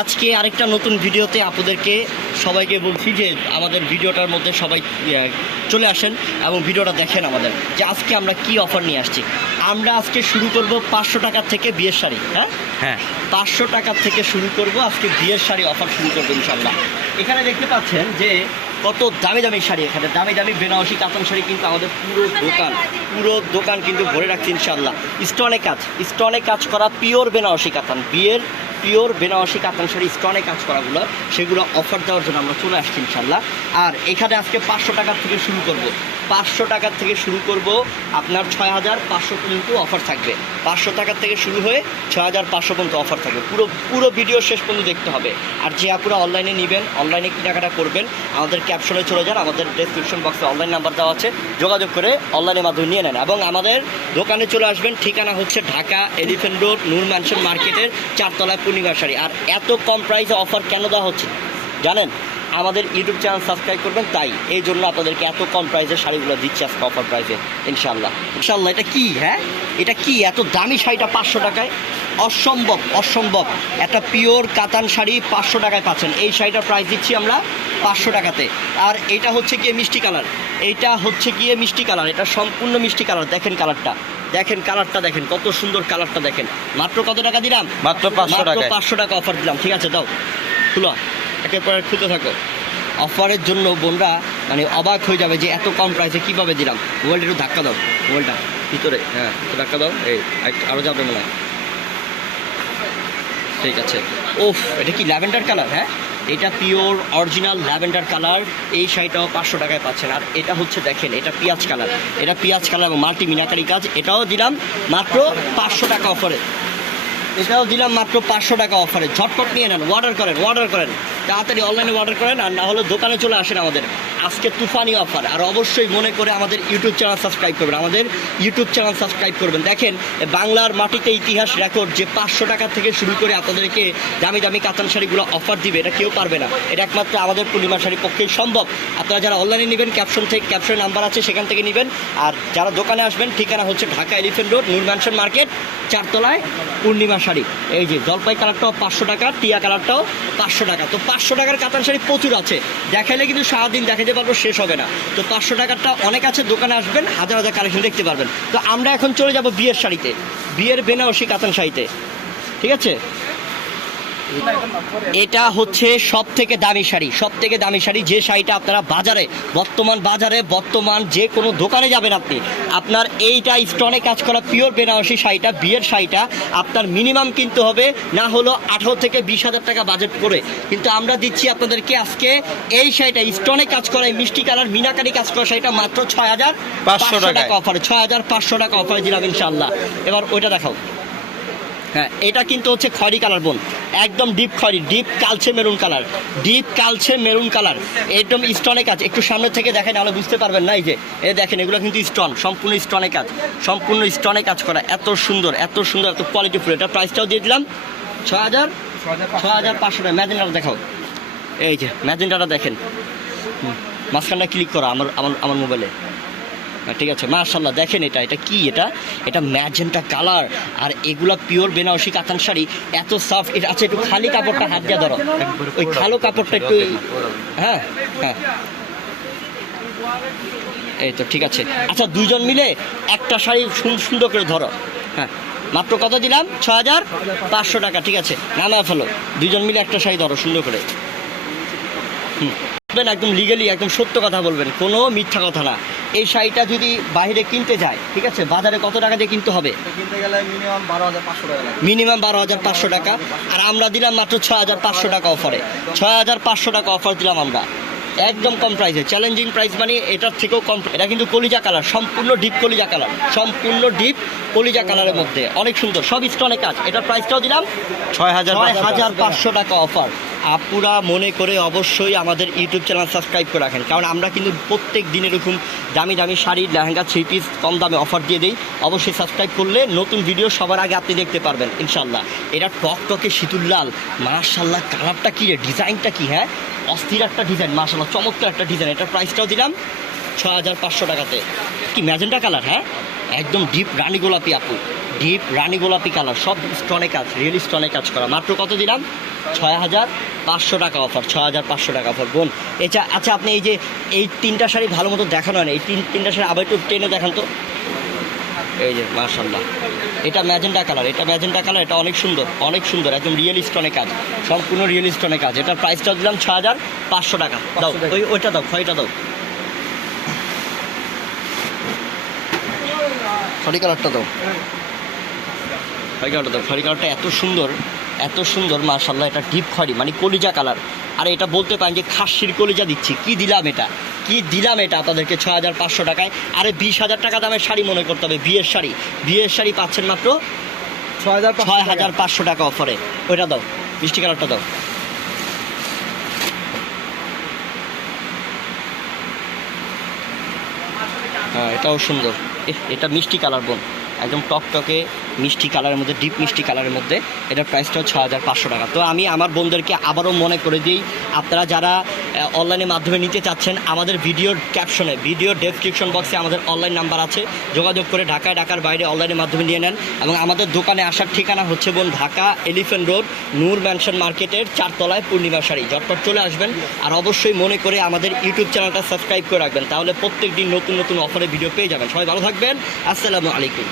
আজকে আরেকটা নতুন ভিডিওতে আপনাদেরকে সবাইকে বলছি যে আমাদের ভিডিওটার মধ্যে সবাই চলে আসেন এবং ভিডিওটা দেখেন আমাদের যে আজকে আমরা কি অফার নিয়ে আসছি। আমরা আজকে শুরু করব 500 টাকা থেকে বিয়ের শাড়ি। হ্যাঁ 500 টাকা থেকে শুরু করব আজকে বিয়ের শাড়ি অফার শুরু করবো ইনশাল্লাহ। এখানে দেখতে পাচ্ছেন যে কত দামি দামি শাড়ি, এখানে দামি দামি বেনারসি কাতান শাড়ি কিন্তু আমাদের পুরো দোকান কিন্তু ভরে রাখছে ইনশাল্লাহ। স্টোনে কাজ করা পিওর বেনারসি কাতান, বিয়ের পিওর বেনারসি কাতান শাড়ি স্টোনে কাজ করাগুলো, সেগুলো অফার দেওয়ার জন্য আমরা চলে আসছি ইনশাল্লাহ। আর এখানে আজকে 500 টাকার থেকে শুরু করব, 500 টাকার থেকে শুরু করব আপনার 6500 পর্যন্ত অফার থাকবে। 500 টাকার থেকে শুরু হয়ে 6500 পর্যন্ত অফার থাকবে। পুরো ভিডিও শেষ পর্যন্ত দেখতে হবে। আর যে আপনারা অনলাইনে নেবেন, অনলাইনে কেনাকাটা করবেন, আমাদের ক্যাপশনে চলে যান, আমাদের ডেসক্রিপশন বক্সে অনলাইন নাম্বার দেওয়া আছে, যোগাযোগ করে অনলাইনের মাধ্যমে নিয়ে নেন। এবং আমাদের দোকানে চলে আসবেন, ঠিকানা হচ্ছে ঢাকা এলিফ্যান্ট রোড নূর ম্যানশন মার্কেটের 4 তলায় পূর্ণিমা শাড়ি। আর এত কম প্রাইসে অফার কেন দেওয়া হচ্ছে জানেন? আমাদের ইউটিউব চ্যানেল সাবস্ক্রাইব করবেন, তাই এই জন্য আপনাদেরকে এত কম প্রাইসে শাড়িগুলো দিচ্ছে আজকে অফার প্রাইসে ইনশাল্লাহ। এটা কি? এটা কি এত দামি শাড়িটা 500 টাকায়? অসম্ভব। একটা পিওর কাতান শাড়ি 500 টাকায় পাচ্ছেন। এই শাড়িটার প্রাইস দিচ্ছি আমরা 500 টাকাতে। আর এটা হচ্ছে গিয়ে মিষ্টি কালার, এটা সম্পূর্ণ মিষ্টি কালার। দেখেন কালারটা দেখেন কত সুন্দর কালারটা দেখেন। মাত্র কত টাকা দিলাম? মাত্র 500 টাকা অফার দিলাম। ঠিক আছে, দাও খুলো, একেবারে খুলতে থাকো। অফারের জন্য বোনরা মানে অবাক হয়ে যাবে যে এত কম প্রাইসে কীভাবে দিলাম। মোবাইলটা একটু ধাক্কা দাও, মোবাইলটা ভিতরে, হ্যাঁ একটু ধাক্কা দাও, এই আরও যাবে মনে হয়। ঠিক আছে। ওফ, এটা কি ল্যাভেন্ডার কালার? হ্যাঁ, এটা পিওর অরিজিনাল ল্যাভেন্ডার কালার। এই শাড়িটাও 500 টাকায় পাচ্ছেন। আর এটা হচ্ছে দেখেন, এটা পেঁয়াজ কালার এবং মাল্টি মিনাকারি কাজ। এটাও দিলাম মাত্র 500 টাকা অফারে। ঝটপট নিয়ে নেন, অর্ডার করেন তাড়াতাড়ি, অনলাইনে অর্ডার করেন, আর না হলে দোকানে চলে আসেন আমাদের। আজকে তুফানি অফার। আর অবশ্যই মনে করে আমাদের ইউটিউব চ্যানেল সাবস্ক্রাইব করবেন। দেখেন, বাংলার মাটিতে ইতিহাস রেকর্ড যে 500 টাকা থেকে শুরু করে আপনাদেরকে দামি দামি কাতান শাড়িগুলো অফার দিবে, এটা কেউ পারবে না। এটা একমাত্র আমাদের পূর্ণিমা শাড়ির পক্ষেই সম্ভব। আপনারা যারা অনলাইনে নেবেন, ক্যাপশনে নাম্বার আছে, সেখান থেকে নেবেন। আর যারা দোকানে আসবেন, ঠিকানা হচ্ছে ঢাকা এলিফ্যান্ট রোড নূর ম্যানশন মার্কেট 4 তলায় পূর্ণিমা শাড়ি। এই যে জলপাই কালারটাও 500 টাকা, টিয়া কালারটাও 500 টাকা। তো 500 টাকার কাতান শাড়ি প্রচুর আছে, দেখাইলে কিন্তু সারাদিন দেখাতে পারবো, শেষ হবে না। তো 500 টাকারটা অনেক আছে, দোকানে আসবেন, হাজার হাজার কালেকশন দেখতে পারবেন। তো আমরা এখন চলে যাব বিয়ের শাড়িতে, বিয়ের বেনারসি কাতান শাড়িতে। ঠিক আছে, এটা হচ্ছে সব থেকে দামি শাড়ি, যে শাড়িটা আপনারা বর্তমান যে কোনো দোকানে যাবেন আপনি, আপনার এইটা স্টোনে কাজ করা পিওর বেনারসি শাড়িটা, বিয়ের শাড়িটা আপনার মিনিমাম কিনতে হবে না হলো 18 থেকে 20,000 টাকা বাজেট করে। কিন্তু আমরা দিচ্ছি আপনাদেরকে আজকে এই শাড়িটা স্টোনে কাজ করা, মিষ্টি কালার মিনাকারি কাজ করা শাড়িটা মাত্র 6500 টাকা অফারে, 6500 টাকা অফারে দিলাম ইনশাল্লাহ। এবার ওইটা দেখাও। হ্যাঁ, এটা কিন্তু হচ্ছে খয়েরি কালার বোন, একদম ডিপ খয়েরি, ডিপ কালচে মেরুন কালার, একদম স্টোনে কাজ। একটু সামনে থেকে দেখেন, নাহলে বুঝতে পারবেন না। এই যে দেখেন, এগুলো কিন্তু সম্পূর্ণ স্টোনে কাজ করা। এত সুন্দর এত কোয়ালিটিফুল। এটা প্রাইসটাও দিয়ে দিলাম 6500 টাকা। ম্যাজেন্টাটা দেখাও, এই যে ম্যাজেন্টাটা দেখেন, মাঝখানটা ক্লিক করা আমার মোবাইলে। ঠিক আছে, মাশাআল্লাহ দেখেন, এটা কি? এটা ম্যাজেন্টা কালার। আর এগুলা পিওর বেনারসি কাতান শাড়ি, এত সফট। এটা আছে, একটু খালি কাপড়টা হাত দিয়ে ধরো, ওই খালো কাপড়টা একটু, হ্যাঁ, এই তো ঠিক আছে। আচ্ছা, দুইজন মিলে একটা শাড়ি সুন্দর করে ধরো। হ্যাঁ, মাত্র কত দিলাম? 6500 টাকা। ঠিক আছে, নামা ফেলো, দুইজন মিলে একটা শাড়ি ধরো সুন্দর করে। একদম লিগালি, একদম সত্য কথা বলবেন, কোনো মিথ্যা কথা না। এই শাড়িটা যদি বাইরে কিনতে যায়, ঠিক আছে, বাজারে কত টাকা দিয়ে কিনতে হবে? কিনতে গেলে মিনিমাম 12,500 টাকা লাগে। মিনিমাম 12,500 টাকা। আর আমরা দিলাম মাত্র 6500 টাকা অফারে। 6500 টাকা অফার দিলাম আমরা, একদম কম প্রাইসে, চ্যালেঞ্জিং প্রাইস। মানে এটার থেকেও কম। এটা কিন্তু কলিজা কালার, সম্পূর্ণ ডিপ কলিজা কালারের মধ্যে, অনেক সুন্দর, সব স্টোনে কাজ। এটার প্রাইসটাও দিলাম 6500 টাকা অফার। আপুরা মনে করে অবশ্যই আমাদের ইউটিউব চ্যানেল সাবস্ক্রাইব করে রাখেন, কারণ আমরা কিন্তু প্রত্যেক দিন এরকম দামি শাড়ি, লেহেঙ্গা, 3 পিস কম দামে অফার দিয়ে দিই। অবশ্যই সাবস্ক্রাইব করলে নতুন ভিডিও সবার আগে আপনি দেখতে পারবেন ইনশাল্লাহ। এটা টকটকে সিঁদুর লাল, মাশাআল্লাহ কালারটা কি রে, ডিজাইনটা কি! হ্যাঁ, অস্থির একটা ডিজাইন, মাশাআল্লাহ চমৎকার একটা ডিজাইন। এটার প্রাইসটাও দিলাম 6500 টাকাতে। কি ম্যাজেন্টা কালার! হ্যাঁ, একদম ডিপ রানী গোলাপি আপু, ডিপ রানী গোলাপি কালার, সব স্টোনে কাজ, রিয়েল স্টোনে কাজ করা। মাত্র কত দিলাম? 6,500 টাকা অফার, 6,500 টাকা অফার বোন। আচ্ছা আপনি এই যে এই তিনটা শাড়ি ভালো মতো দেখানো হয় না, এই তিনটা শাড়ি আবার একটু টেনে দেখান তো। এই যে মাশাআল্লাহ, এটা ম্যাজেন্টা কালার, এটা অনেক সুন্দর, একদম রিয়েল স্টোনের কাজ, সম্পূর্ণ রিয়েল স্টোনের কাজ। এটার প্রাইসটা দিলাম 6,500 টাকা। দাও ওইটা দাও, খয়টা দাও, খড়ি কালারটা দাও, খড়ি কালারটা এত সুন্দর মাশাআল্লাহ। এটা ডিপ খড়ি মানে কলিজা কালার। আর এটা বলতে পারেন যে খাসির কলিজা দিচ্ছি। কি দিলাম এটা আপনাদেরকে 6,500 টাকায়। আরে 20,000 টাকা দামের শাড়ি মনে করতে হবে। বিয়ের শাড়ি পাচ্ছেন মাত্র 6,500 টাকা অফারে। ওইটা দাও, মিষ্টি কালারটা দাও। হ্যাঁ এটাও সুন্দর, এটা মিষ্টি কালার বোন, একদম টকটকে মিষ্টি কালারের মধ্যে, ডিপ মিষ্টি কালারের মধ্যে। এটার প্রাইসটাও 6,500 টাকা। তো আমি আমার বোনদেরকে আবারও মনে করে দিই, আপনারা যারা অনলাইনের মাধ্যমে নিতে চাচ্ছেন, আমাদের ভিডিওর ক্যাপশনে, ভিডিও ডেসক্রিপশন বক্সে আমাদের অনলাইন নাম্বার আছে, যোগাযোগ করে ঢাকার বাইরে অনলাইনের মাধ্যমে নিয়ে নেন। এবং আমাদের দোকানে আসার ঠিকানা হচ্ছে বোন ঢাকা এলিফ্যান্ট রোড, নূর ম্যানশন মার্কেটের 4 তলায়, পূর্ণিমা শাড়ি। ঝটপট চলে আসবেন। আর অবশ্যই মনে করে আমাদের ইউটিউব চ্যানেলটা সাবস্ক্রাইব করে রাখবেন, তাহলে প্রত্যেক দিন নতুন অফারে ভিডিও পেয়ে যাবেন। সবাই ভালো থাকবেন, আসসালামু আলাইকুম।